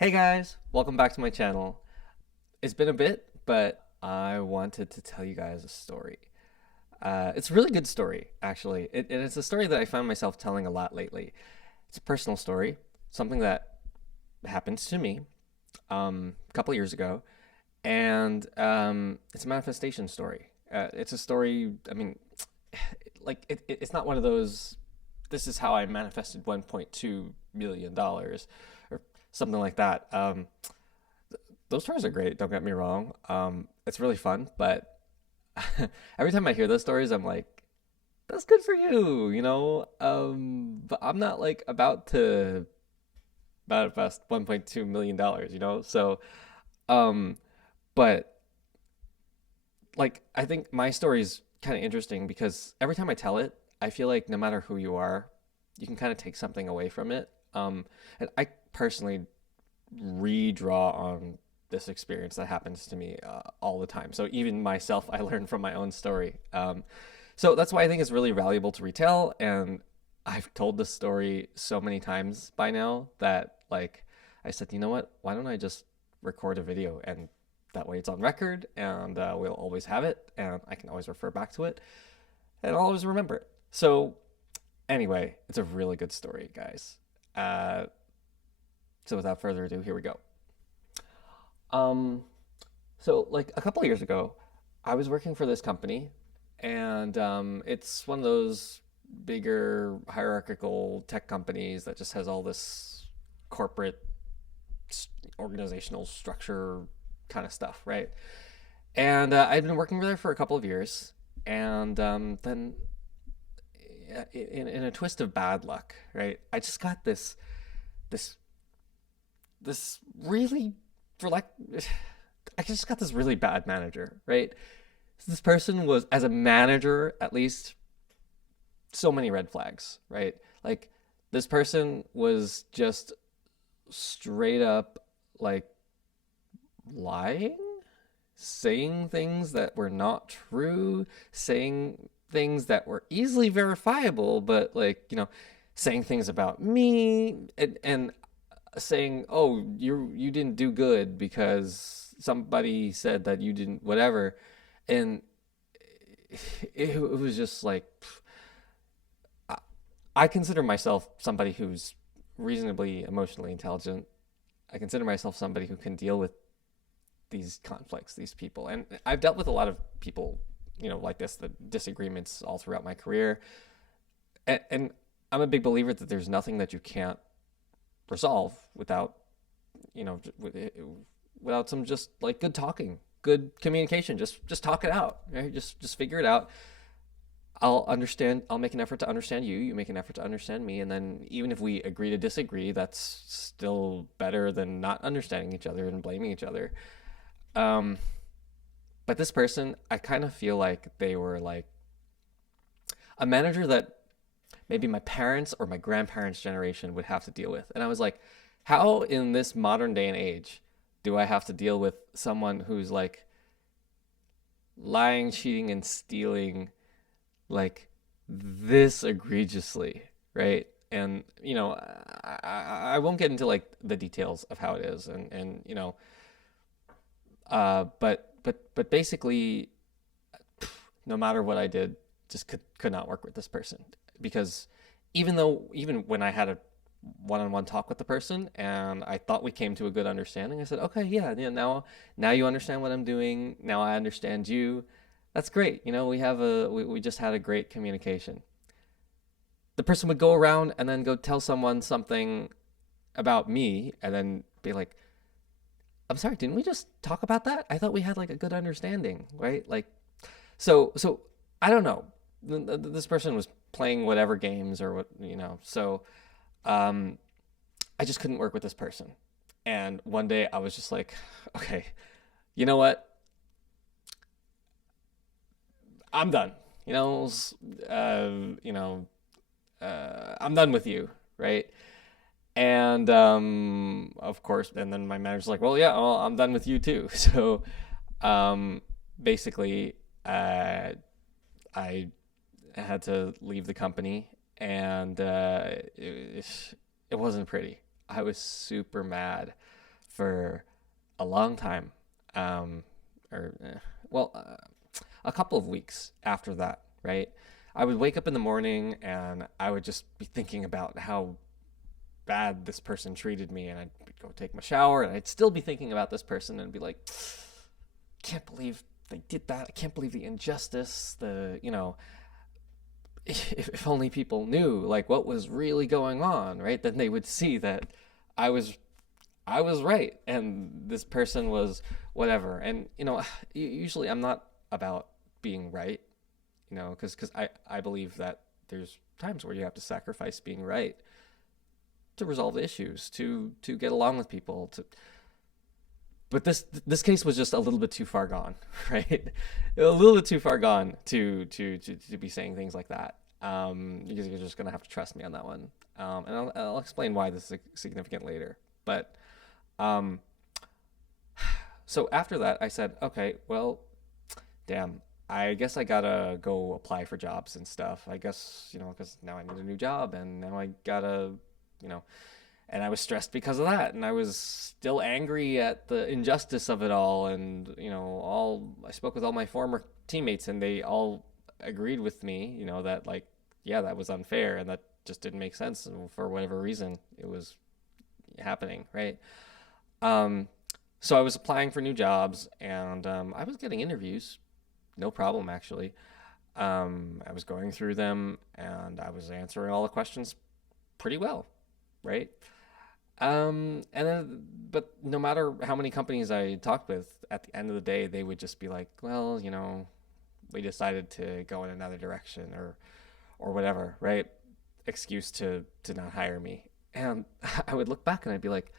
Hey guys, welcome back to my channel. It's been a bit, but I wanted to tell you guys a story. It's a really good story, actually. And it's a story that I found myself telling a lot lately. It's a personal story, something that happened to me a couple years ago, and it's a manifestation story. It's a story, it's not one of those, this is how I manifested $1.2 million or something like that. Those stories are great. Don't get me wrong. It's really fun, but every time I hear those stories, I'm like, that's good for you, you know. But I'm not like about to manifest $1.2 million, you know. So, um, but like, I think my story is kind of interesting because every time I tell it, I feel like no matter who you are, you can kind of take something away from it. And I personally redraw on this experience that happens to me all the time. So even myself, I learn from my own story. So that's why I think it's really valuable to retell. And I've told this story so many times by now that like I said, you know what? Why don't I just record a video and that way it's on record and we'll always have it and I can always refer back to it and I'll always remember it. So anyway, it's a really good story, guys. Uh, so without further ado, here we go. Um, So, like a couple of years ago, I was working for this company, and it's one of those bigger hierarchical tech companies that just has all this corporate organizational structure kind of stuff, right? And I'd been working there for a couple of years, and then in a twist of bad luck, right? I just got this this really for like I just got this really bad manager, right? This person was, as a manager at least, so many red flags, right? Like this person was just straight up like lying, saying things that were not true, saying things that were easily verifiable, but like, saying things about me and saying, "Oh, you didn't do good because somebody said that you didn't whatever." And it was just like I consider myself somebody who's reasonably emotionally intelligent. I consider myself somebody who can deal with these conflicts, these people. And I've dealt with a lot of people, like this, the disagreements all throughout my career. And I'm a big believer that there's nothing that you can't resolve without, you know, without some just like good talking, good communication. Just talk it out. Right? Just figure it out. I'll understand. I'll make an effort to understand you. You make an effort to understand me, and then even if we agree to disagree, that's still better than not understanding each other and blaming each other. Um, but this person, I kind of feel like they were like a manager that maybe my parents or my grandparents' generation would have to deal with, and I was like, how in this modern day and age do I have to deal with someone who's like lying, cheating, and stealing like this egregiously, right? And I won't get into like the details of how it is, and but basically, no matter what I did, just could not work with this person because even when I had a one-on-one talk with the person and I thought we came to a good understanding, I said, okay, yeah, now you understand what I'm doing. Now I understand you. That's great. We just had a great communication. The person would go around and then go tell someone something about me and then be like, I'm sorry, didn't we just talk about that? I thought we had like a good understanding, right? Like, so I don't know. This person was playing whatever games or so um, I just couldn't work with this person. And one day I was just like, okay, you know what? I'm done. You know, uh, you know, I'm done with you, right? And of course, and then my manager's like, well, yeah, well, I'm done with you too. So um, basically, I had to leave the company, and it wasn't pretty. I was super mad. for a long time, um, or well, a couple of weeks after that, right? I would wake up in the morning and I would just be thinking about how bad this person treated me, and I'd go take my shower and I'd still be thinking about this person and be like, can't believe they did that. I can't believe the injustice. If only people knew like what was really going on, right? Then they would see that I was I was right and this person was whatever. And usually I'm not about being right, because I believe that there's times where you have to sacrifice being right to resolve issues, to get along with people, to but this case was just a little bit too far gone, right? A little bit too far gone to be saying things like that. You're just gonna have to trust me on that one, and I'll explain why this is significant later. But um, so after that, I said, okay, well, damn, I guess I gotta go apply for jobs and stuff. I guess because now I need a new job, and now I gotta, you know, and I was stressed because of that, and I was still angry at the injustice of it all, and all I spoke with all my former teammates, and they all agreed with me, that like, yeah, that was unfair, and that just didn't make sense, and for whatever reason, it was happening, right? Um, so I was applying for new jobs, and I was getting interviews, no problem actually. I was going through them, and I was answering all the questions pretty well, right? And then, but no matter how many companies I talked with, at the end of the day, they would just be like, well, we decided to go in another direction, or whatever, right? Excuse to not hire me. And I would look back and I'd be like,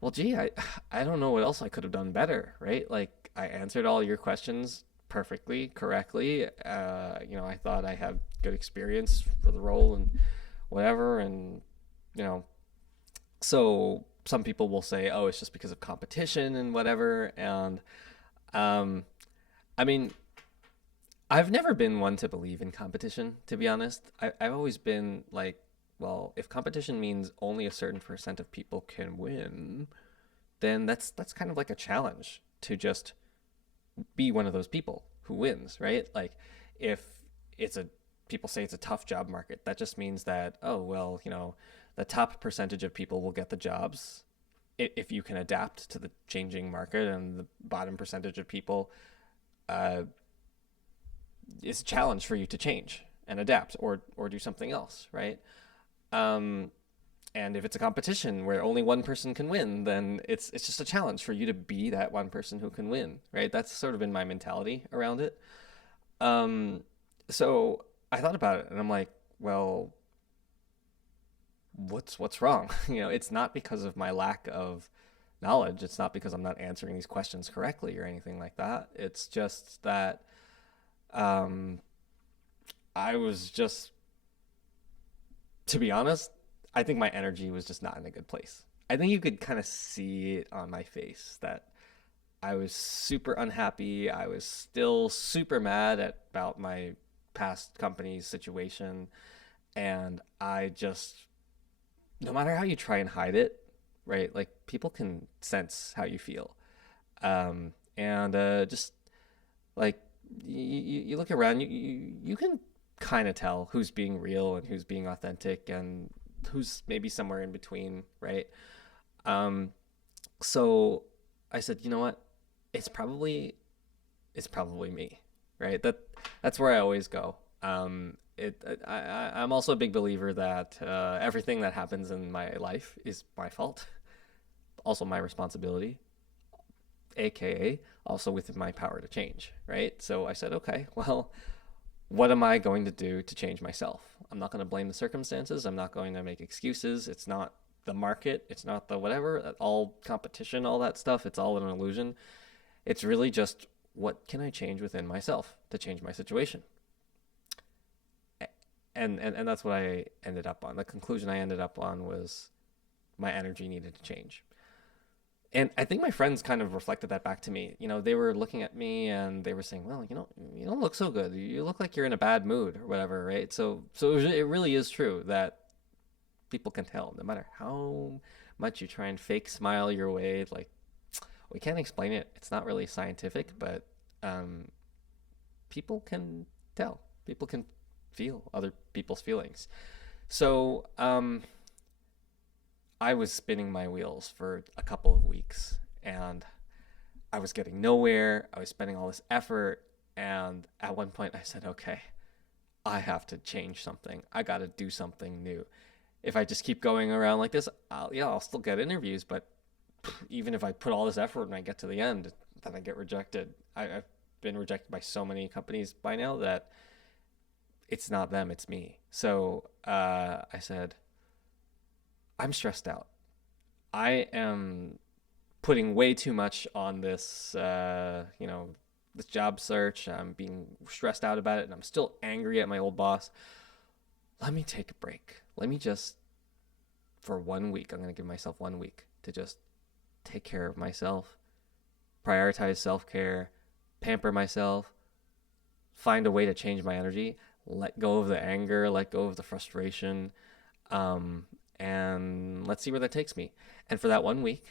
well, gee, I don't know what else I could have done better, right? Like I answered all your questions perfectly, correctly. I thought I had good experience for the role and whatever, and you know, so some people will say, "Oh, it's just because of competition and whatever." And um, I mean, I've never been one to believe in competition, to be honest. I've always been like, well, if competition means only a certain percent of people can win, then that's kind of like a challenge to just be one of those people who wins, right? Like if it's a people say it's a tough job market, that just means that, oh, well, the top percentage of people will get the jobs if you can adapt to the changing market, and the bottom percentage of people uh, is a challenge for you to change and adapt, or do something else, right? Um, and if it's a competition where only one person can win, then it's just a challenge for you to be that one person who can win, right? That's sort of been my mentality around it. Um, so I thought about it, and I'm like, well, what's wrong? It's not because of my lack of knowledge. It's not because I'm not answering these questions correctly or anything like that. It's just that um, I was just, to be honest, I think my energy was just not in a good place. I think you could kind of see it on my face that I was super unhappy. I was still super mad about my past company's situation. And I just, no matter how you try and hide it, right? Like people can sense how you feel. And just like you look around, you can kind of tell who's being real and who's being authentic and who's maybe somewhere in between, right? Um, so I said, you know what? It's probably it's probably me, right? That's where I always go. I'm also a big believer that everything that happens in my life is my fault, also my responsibility, aka also within my power to change, right? So I said, okay, well, what am I going to do to change myself? I'm not going to blame the circumstances. I'm not going to make excuses. It's not the market. It's not the whatever, all competition, all that stuff. It's all an illusion. It's really just what can I change within myself to change my situation? And that's what I ended up on. The conclusion I ended up on was my energy needed to change. And I think my friends kind of reflected that back to me. They were looking at me and they were saying, "Well, you don't look so good. You look like you're in a bad mood or whatever, right?" So it really is true that people can tell, no matter how much you try and fake smile your way, like, we can't explain it. It's not really scientific, but um, people can tell. People can feel other people's feelings. So I was spinning my wheels for a couple of weeks, and I was getting nowhere. I was spending all this effort. And at one point, I said, okay, I have to change something. I got to do something new. If I just keep going around like this, I'll still get interviews, but even if I put all this effort and I get to the end, then I get rejected. I've been rejected by so many companies by now that it's not them, it's me. So I said, I'm stressed out. I am putting way too much on this, this job search. I'm being stressed out about it, and I'm still angry at my old boss. Let me take a break. Let me just, for 1 week, I'm going to give myself 1 week to just take care of myself, prioritize self care, pamper myself, find a way to change my energy, let go of the anger, let go of the frustration, and let's see where that takes me. And for that 1 week,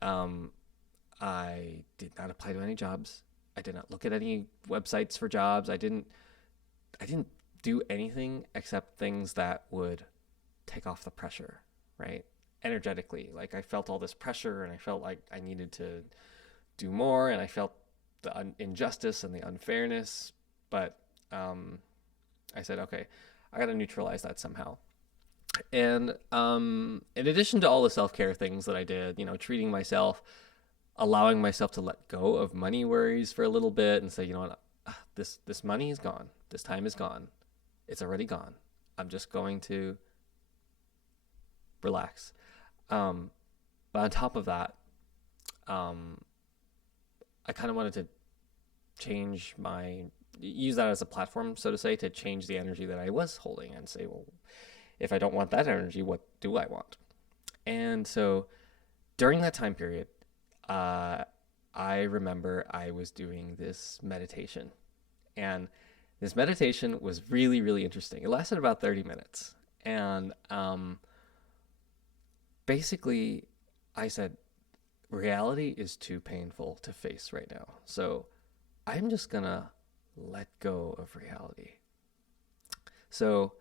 I did not apply to any jobs. I did not look at any websites for jobs. I didn't do anything except things that would take off the pressure, right? Energetically. Like, I felt all this pressure and I felt like I needed to do more, and I felt the injustice and the unfairness. But I said, okay, I got to neutralize that somehow. And in addition to all the self care things that I did, treating myself, allowing myself to let go of money worries for a little bit and say, you know what, this money is gone. This time is gone. It's already gone. I'm just going to relax. But on top of that, I kind of wanted to use that as a platform, so to say, to change the energy that I was holding and say, well, if I don't want that energy, what do I want? And so during that time period, I remember I was doing this meditation. And this meditation was really, really interesting. It lasted about 30 minutes. And basically, I said, reality is too painful to face right now. So I'm just going to let go of reality. So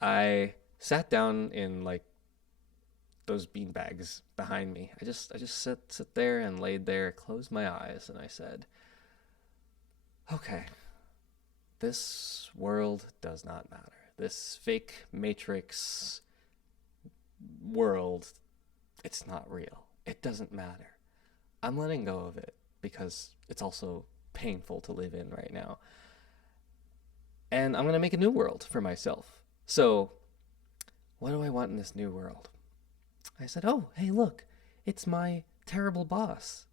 I sat down in like those bean bags behind me. I just sit there and laid there, closed my eyes, and I said, okay, this world does not matter. This fake matrix world, it's not real. It doesn't matter. I'm letting go of it because it's also painful to live in right now. And I'm going to make a new world for myself. So, what do I want in this new world? I said, oh, hey, look, it's my terrible boss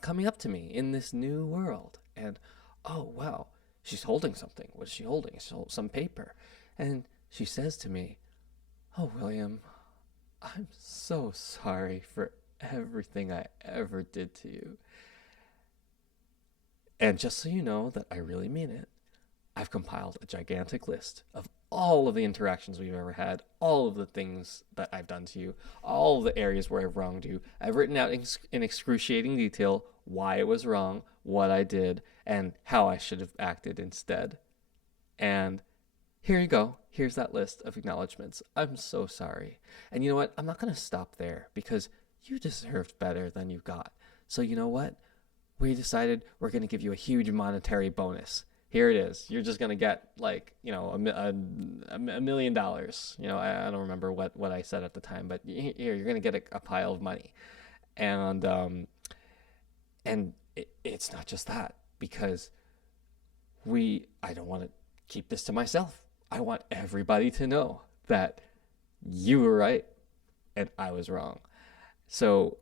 coming up to me in this new world. And, oh, wow, she's holding something. What is she holding? Some paper. And she says to me, oh, William, I'm so sorry for everything I ever did to you. And just so you know that I really mean it, I've compiled a gigantic list of all of the interactions we've ever had, all of the things that I've done to you, all of the areas where I've wronged you. I've written out in excruciating detail why it was wrong, what I did, and how I should have acted instead. And here you go. Here's that list of acknowledgments. I'm so sorry. And you know what? I'm not going to stop there because you deserved better than you got. So you know what? We decided we're going to give you a huge monetary bonus. Here it is. You're just going to get like, $1 million. I don't remember what I said at the time, but here, you're going to get a pile of money. And it's not just that, because I don't want to keep this to myself. I want everybody to know that you were right and I was wrong. So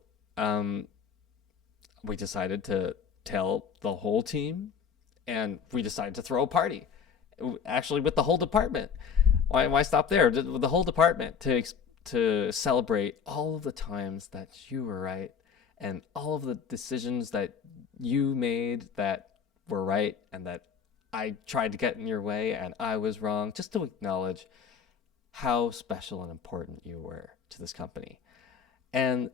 we decided to tell the whole team, and we decided to throw a party, actually with the whole department. Why stop there? With the whole department to celebrate all of the times that you were right and all of the decisions that you made that were right and that I tried to get in your way and I was wrong, just to acknowledge how special and important you were to this company. And,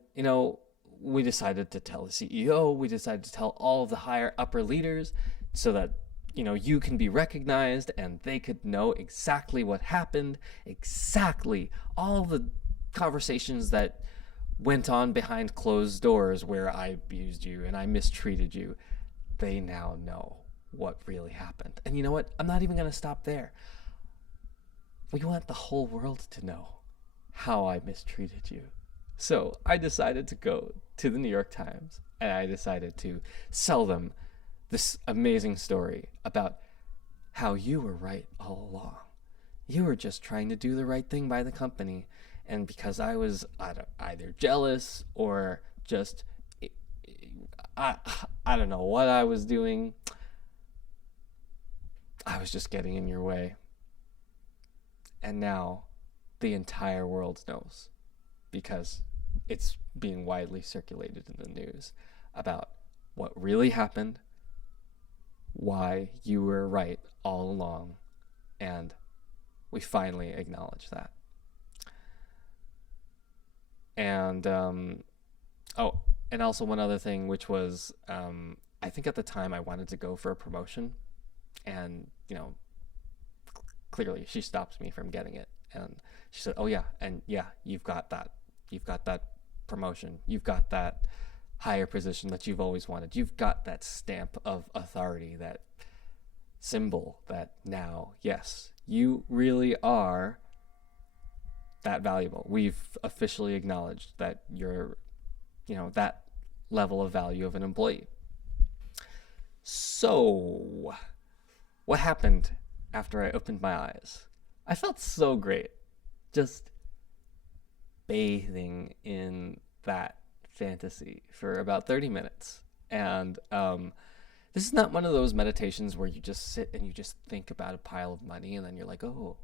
we decided to tell the CEO, we decided to tell all of the higher upper leaders so that, you can be recognized and they could know exactly what happened, exactly all the conversations that went on behind closed doors where I abused you and I mistreated you. They now know what really happened. And you know what? I'm not even going to stop there. We want the whole world to know how I mistreated you. So I decided to go to the New York Times and I decided to sell them this amazing story about how you were right all along. You were just trying to do the right thing by the company. And because I was either jealous or just, I, I don't know what I was doing, I was just getting in your way. And now the entire world knows because it's being widely circulated in the news about what really happened, why you were right all along, and we finally acknowledge that. And oh, and also one other thing, which was I think at the time I wanted to go for a promotion, and clearly she stopped me from getting it, and she said, "Oh yeah, and yeah, you've got that promotion, you've got that higher position that you've always wanted, you've got that stamp of authority, that symbol that now, yes, you really are that valuable. We've officially acknowledged that you're, that level of value of an employee." So, what happened after I opened my eyes? I felt so great, just bathing in that fantasy for about 30 minutes. And this is not one of those meditations where you just sit and you just think about a pile of money and then you're like, oh,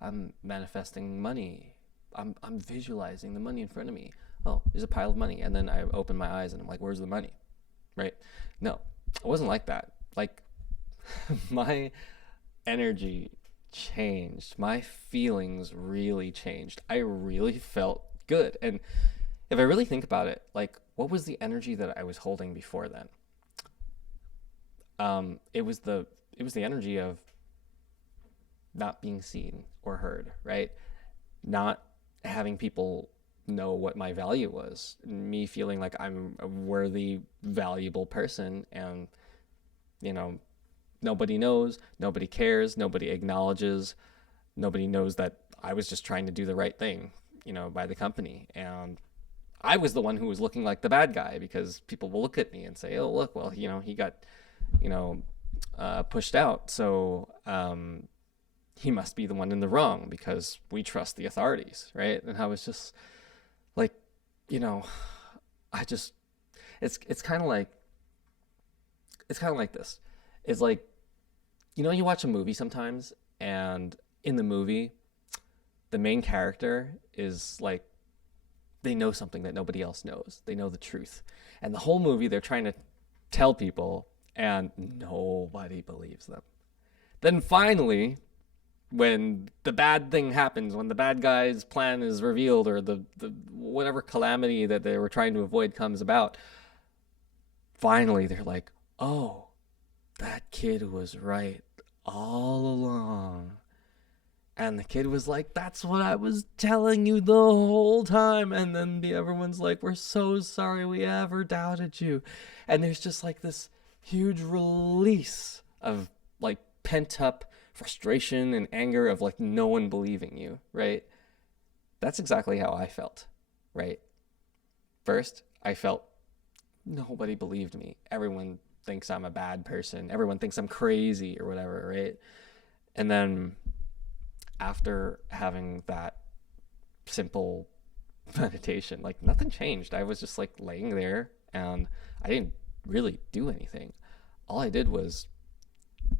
I'm manifesting money. I'm visualizing the money in front of me. Oh, there's a pile of money. And then I open my eyes and I'm like, where's the money? Right? No, it wasn't like that. Like, my energy changed. My feelings really changed. I really felt good. And if I really think about it, like, what was the energy that I was holding before then? It was the energy of not being seen or heard, right? Not having people know what my value was, me feeling like I'm a worthy, valuable person, and you know, nobody knows, nobody cares, nobody acknowledges, nobody knows that I was just trying to do the right thing, by the company. And I was the one who was looking like the bad guy because people will look at me and say, "Oh, look, well, he got, you know, pushed out, so he must be the one in the wrong because we trust the authorities, right?" And I was just like, you know, I just, it's kind of like this. It's like, you watch a movie sometimes, and in the movie, the main character is like, they know something that nobody else knows. They know the truth. And the whole movie, they're trying to tell people, and nobody believes them. Then finally, when the bad thing happens, when the bad guy's plan is revealed, or the whatever calamity that they were trying to avoid comes about, finally they're like, oh, that kid was right all along. And the kid was like, that's what I was telling you the whole time. And then everyone's like, we're so sorry we ever doubted you. And there's just like this huge release of like pent up frustration and anger of like no one believing you, right? That's exactly how I felt, right? First, I felt nobody believed me. Everyone thinks I'm a bad person. Everyone thinks I'm crazy or whatever, right? And then after having that simple meditation, like nothing changed. I was just like laying there and I didn't really do anything. All I did was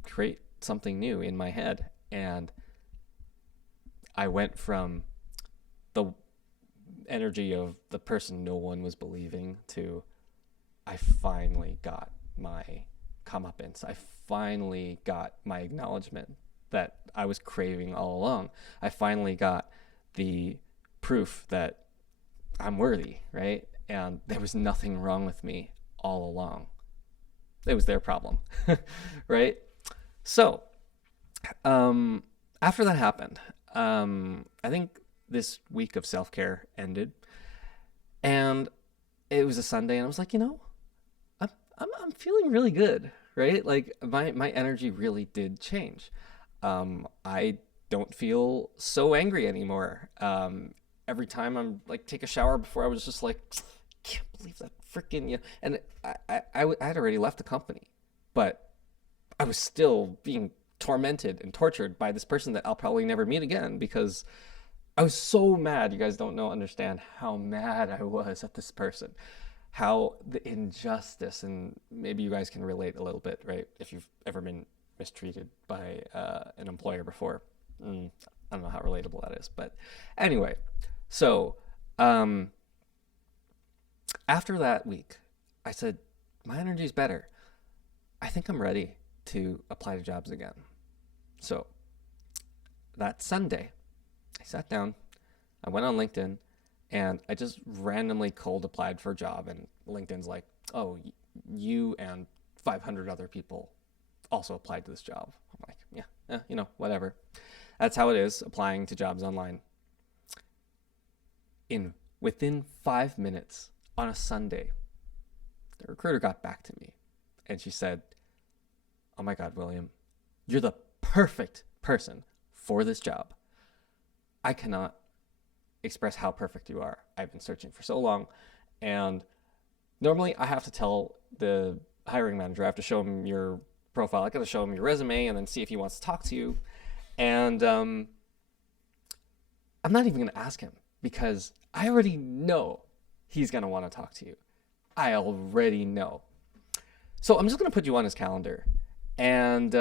create something new in my head. And I went from the energy of the person no one was believing to I finally got my comeuppance. I finally got my acknowledgement that I was craving all along. I finally got the proof that I'm worthy, right? And there was nothing wrong with me all along. It was their problem, right? So, um, after that happened, I think this week of self care ended, and it was a Sunday, and I was like, I'm feeling really good, right? Like my energy really did change. I don't feel so angry anymore. Every time I'm like take a shower before, I was just like, can't believe that freaking yeah. And I had already left the company, but I was still being tormented and tortured by this person that I'll probably never meet again because I was so mad. You guys don't know, understand how mad I was at this person, how the injustice, and maybe you guys can relate a little bit, right? If you've ever been mistreated by an employer before. I don't know how relatable that is, but anyway, so um, after that week, I said, my energy's better. I think I'm ready to apply to jobs again. So that Sunday, I sat down, I went on LinkedIn, and I just randomly cold applied for a job. And LinkedIn's like, oh, you and 500 other people also applied to this job. I'm like, yeah, whatever. That's how it is applying to jobs online. In within 5 minutes on a Sunday, the recruiter got back to me and she said, oh my God, William, you're the perfect person for this job. I cannot express how perfect you are. I've been searching for so long. And normally I have to tell the hiring manager, I have to show him your profile. I got to show him your resume and then see if he wants to talk to you. And I'm not even going to ask him because I already know he's going to want to talk to you. I already know. So I'm just going to put you on his calendar. And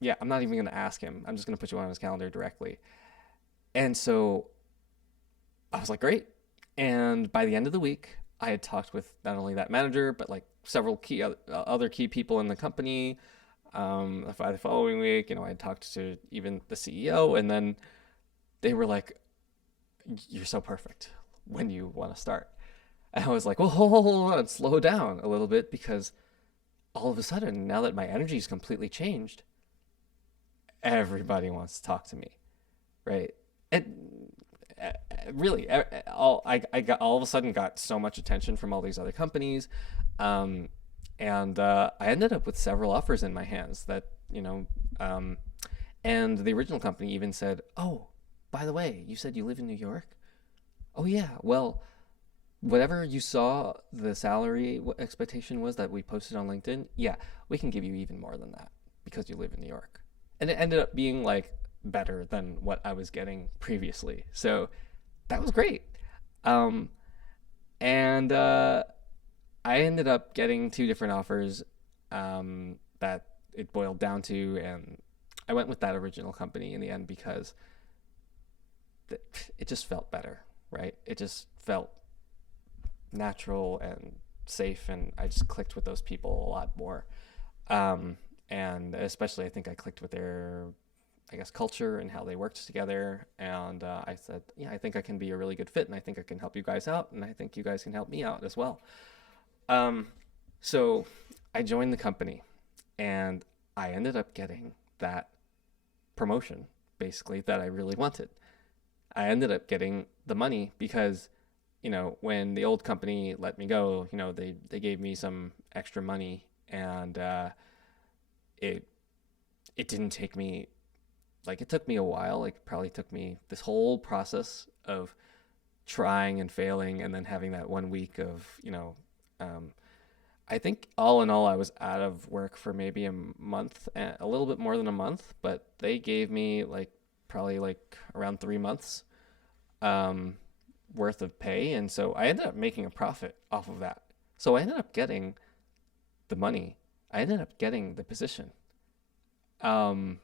yeah, I'm not even going to ask him. I'm just going to put you on his calendar directly. And so I was like, great. And by the end of the week, I had talked with not only that manager, but like several key other key people in the company. By the following week, I had talked to even the CEO, and then they were like, you're so perfect. When do you want to start? And I was like, well, hold on, slow down a little bit, because all of a sudden, now that my energy's completely changed, everybody wants to talk to me, right? And really, I got all of a sudden got so much attention from all these other companies, and I ended up with several offers in my hands that and the original company even said, "Oh, by the way, you said you live in New York? Oh yeah, well." Whatever you saw the salary expectation was that we posted on LinkedIn, yeah, we can give you even more than that because you live in New York. And it ended up being like better than what I was getting previously. So that was great. Um, and I ended up getting two different offers that it boiled down to. And I went with that original company in the end because it just felt better, right? It just felt natural and safe, and I just clicked with those people a lot more. And especially, I think I clicked with their, I guess, culture and how they worked together. And I said, yeah, I think I can be a really good fit, and I think I can help you guys out, and I think you guys can help me out as well. Um, so I joined the company, and I ended up getting that promotion, basically, that I really wanted. I ended up getting the money because when the old company let me go, they gave me some extra money, and it it didn't take me, like, it took me a while. Like, probably took me this whole process of trying and failing, and then having that 1 week of um, I think all in all, I was out of work for maybe a month, a little bit more than a month, but they gave me like probably like around 3 months. Um, Worth of pay, and so I ended up making a profit off of that. So I ended up getting the money. I ended up getting the position. And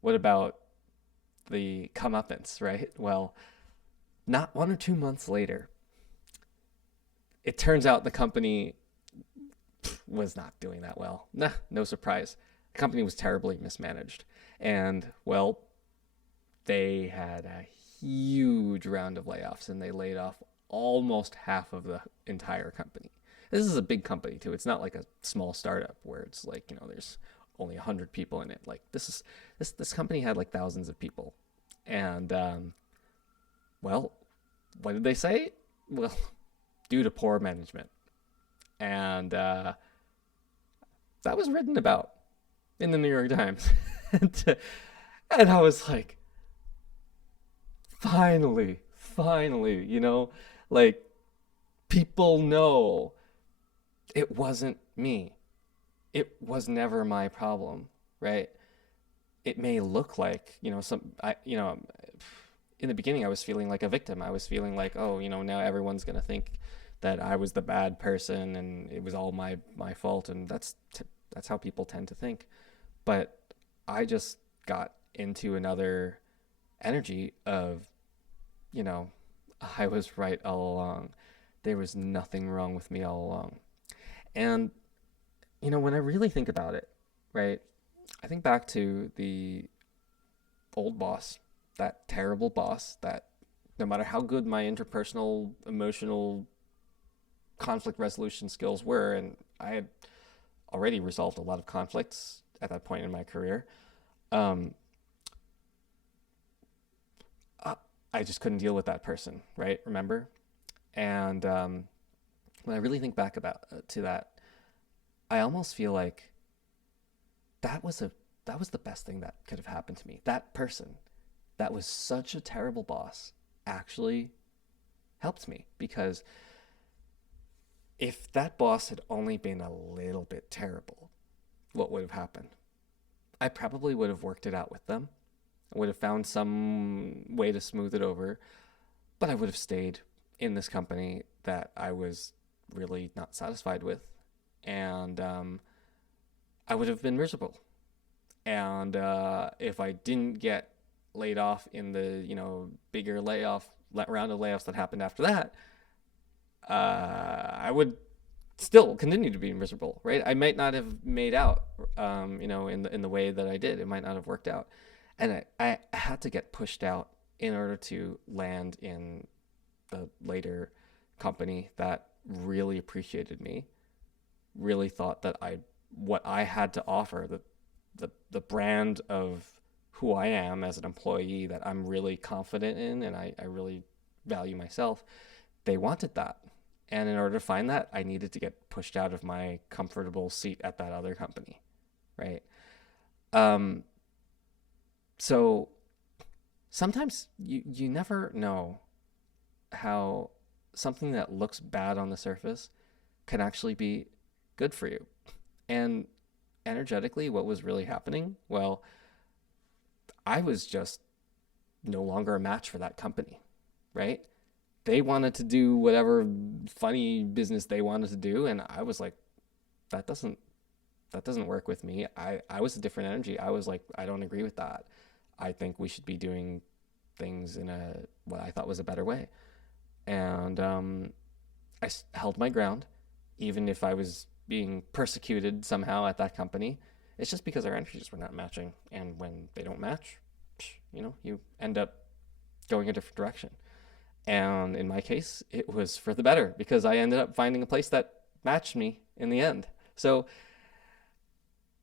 what about the comeuppance, right? Well, not 1 or 2 months later, it turns out the company was not doing that well. Nah, no surprise. The company was terribly mismanaged. And, well, they had a huge round of layoffs, and they laid off almost half of the entire company. This is a big company too. It's not like a small startup where it's like, there's only 100 people in it. Like this company had like thousands of people. And well, what did they say? Well, due to poor management. And that was written about in the New York Times. And I was like, finally, like people know it wasn't me. It was never my problem, right? It may look like, in the beginning I was feeling like a victim. I was feeling like, oh, now everyone's going to think that I was the bad person and it was all my fault, and that's how people tend to think. But I just got into another energy of, you know, I was right all along. There was nothing wrong with me all along. And, when I really think about it, right, I think back to the old boss, that terrible boss that no matter how good my interpersonal, emotional conflict resolution skills were, and I had already resolved a lot of conflicts at that point in my career, um, I, I just couldn't deal with that person, right? Remember? And when I really think back about to that, I almost feel like that was a that was the best thing that could have happened to me. That person that was such a terrible boss actually helped me, because if that boss had only been a little bit terrible, what would have happened? I probably would have worked it out with them. I would have found some way to smooth it over, but I would have stayed in this company that I was really not satisfied with. And I would have been miserable. And if I didn't get laid off in the bigger round of layoffs that happened after that, I would still continue to be miserable, right? I might not have made out, in the way that I did. It might not have worked out, and I had to get pushed out in order to land in the later company that really appreciated me, really thought that what I had to offer, the brand of who I am as an employee that I'm really confident in, and I really value myself. They wanted that. And in order to find that, I needed to get pushed out of my comfortable seat at that other company, right? Um, so sometimes you never know how something that looks bad on the surface can actually be good for you. And energetically, what was really happening? Well, I was just no longer a match for that company, right? They wanted to do whatever funny business they wanted to do, and I was like, that doesn't work with me. I was a different energy. I was like, I don't agree with that. I think we should be doing things in what I thought was a better way. And I held my ground, even if I was being persecuted somehow at that company. It's just because our energies were not matching, and when they don't match, you end up going a different direction. And in my case, it was for the better, because I ended up finding a place that matched me in the end. So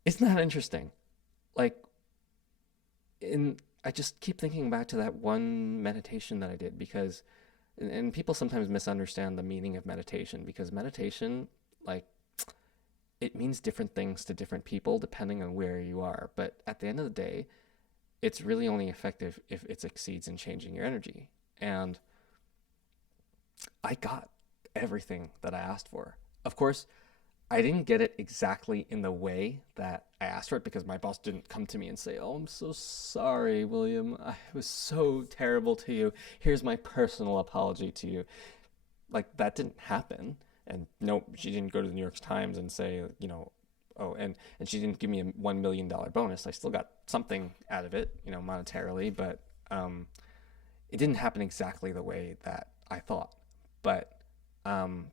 isn't that interesting? Like, I just keep thinking back to that one meditation that I did, because, and people sometimes misunderstand the meaning of meditation, because meditation, like, it means different things to different people depending on where you are. But at the end of the day, it's really only effective if it succeeds in changing your energy. And I got everything that I asked for. Of course, I didn't get it exactly in the way that I asked for it, because my boss didn't come to me and say, "Oh, I'm so sorry, William. I was so terrible to you. Here's my personal apology to you." Like, that didn't happen. And no, she didn't go to the New York Times and say, oh, and she didn't give me a $1 million bonus. I still got something out of it, monetarily, but it didn't happen exactly the way that I thought. But um,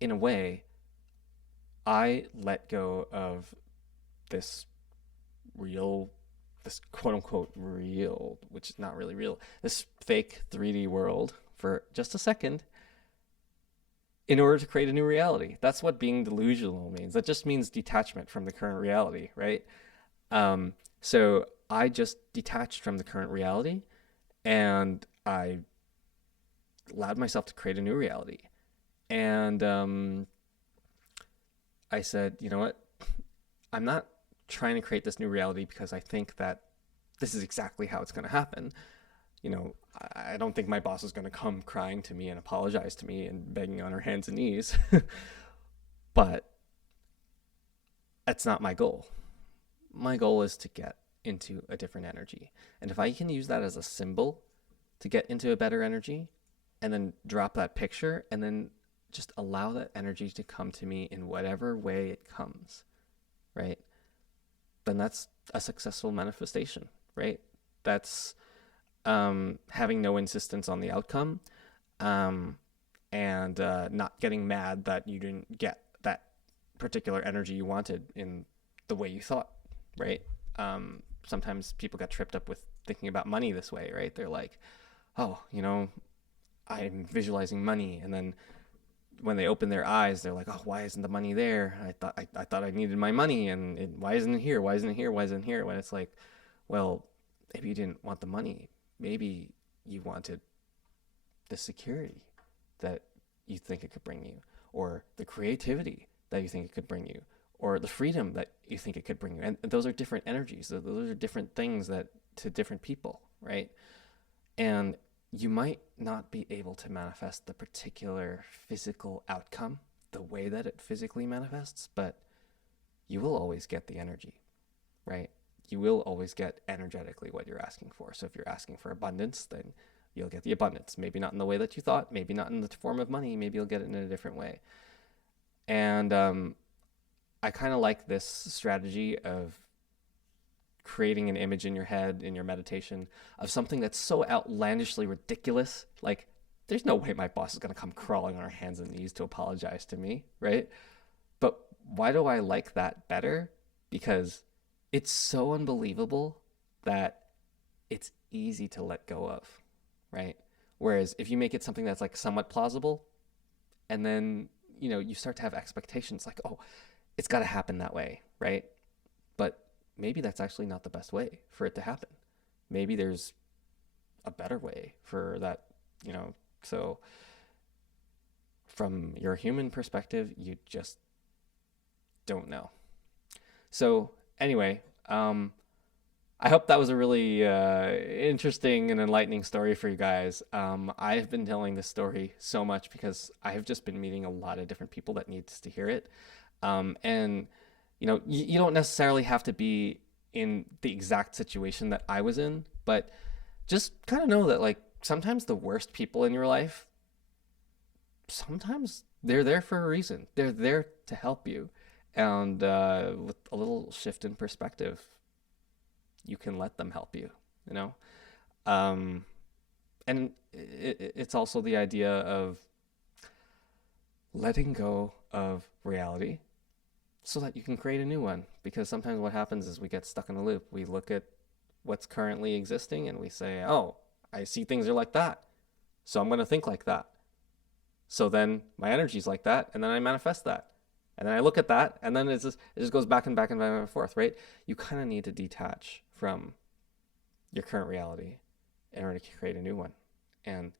in a way, I let go of this real this quote unquote real, which is not really real, this fake 3D world for just a second in order to create a new reality. That's what being delusional means. That just means detachment from the current reality, right? So I just detached from the current reality and I allowed myself to create a new reality. And I said, you know what? I'm not trying to create this new reality because I think that this is exactly how it's going to happen. You know, I don't think my boss is going to come crying to me and apologize to me and begging on her hands and knees. But that's not my goal. My goal is to get into a different energy. And if I can use that as a symbol to get into a better energy and then drop that picture and then just allow that energy to come to me in whatever way it comes, right? Then that's a successful manifestation, right? That's having no insistence on the outcome, um, and not getting mad that you didn't get that particular energy you wanted in the way you thought, right? Sometimes people get tripped up with thinking about money this way, right? They're like, oh, I'm visualizing money, and then when they open their eyes, they're like, oh, why isn't the money there? I thought I needed my money, and why isn't it here? Why isn't it here? Why isn't it here? When it's like, well, maybe you didn't want the money. Maybe you wanted the security that you think it could bring you, or the creativity that you think it could bring you, or the freedom that you think it could bring you. And those are different energies. Those are different things that to different people, right? And you might not be able to manifest the particular physical outcome the way that it physically manifests, but you will always get the energy, right? You will always get energetically what you're asking for. So if you're asking for abundance, then you'll get the abundance. Maybe not in the way that you thought, maybe not in the form of money, maybe you'll get it in a different way. And I kind of like this strategy of creating an image in your head in your meditation of something that's so outlandishly ridiculous. Like, there's no way my boss is going to come crawling on her hands and knees to apologize to me, right? But why do I like that better? Because it's so unbelievable that it's easy to let go of, right? Whereas if you make it something that's like somewhat plausible, and then, you start to have expectations like, oh, it's got to happen that way, right? But maybe that's actually not the best way for it to happen. Maybe there's a better way for that, so from your human perspective, you just don't know. So anyway, I hope that was a really interesting and enlightening story for you guys. I've been telling this story so much because I have just been meeting a lot of different people that needs to hear it. And you don't necessarily have to be in the exact situation that I was in, but just kind of know that like sometimes the worst people in your life, sometimes they're there for a reason. They're there to help you. And with a little shift in perspective, you can let them help you, you know? Um, and it's also the idea of letting go of reality so that you can create a new one. Because sometimes what happens is we get stuck in a loop. We look at what's currently existing and we say, oh, I see things are like that. So I'm going to think like that. So then my energy's like that. And then I manifest that. And then I look at that. And then it just goes back and back and back and forth, right? You kind of need to detach from your current reality in order to create a new one. And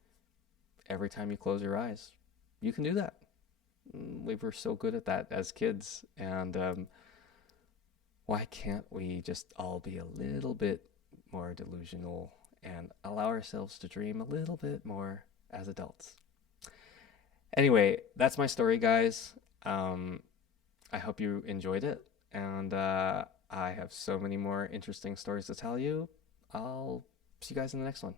every time you close your eyes, you can do that. We were so good at that as kids. And why can't we just all be a little bit more delusional and allow ourselves to dream a little bit more as adults? Anyway, that's my story, guys. I hope you enjoyed it. And I have so many more interesting stories to tell you. I'll see you guys in the next one.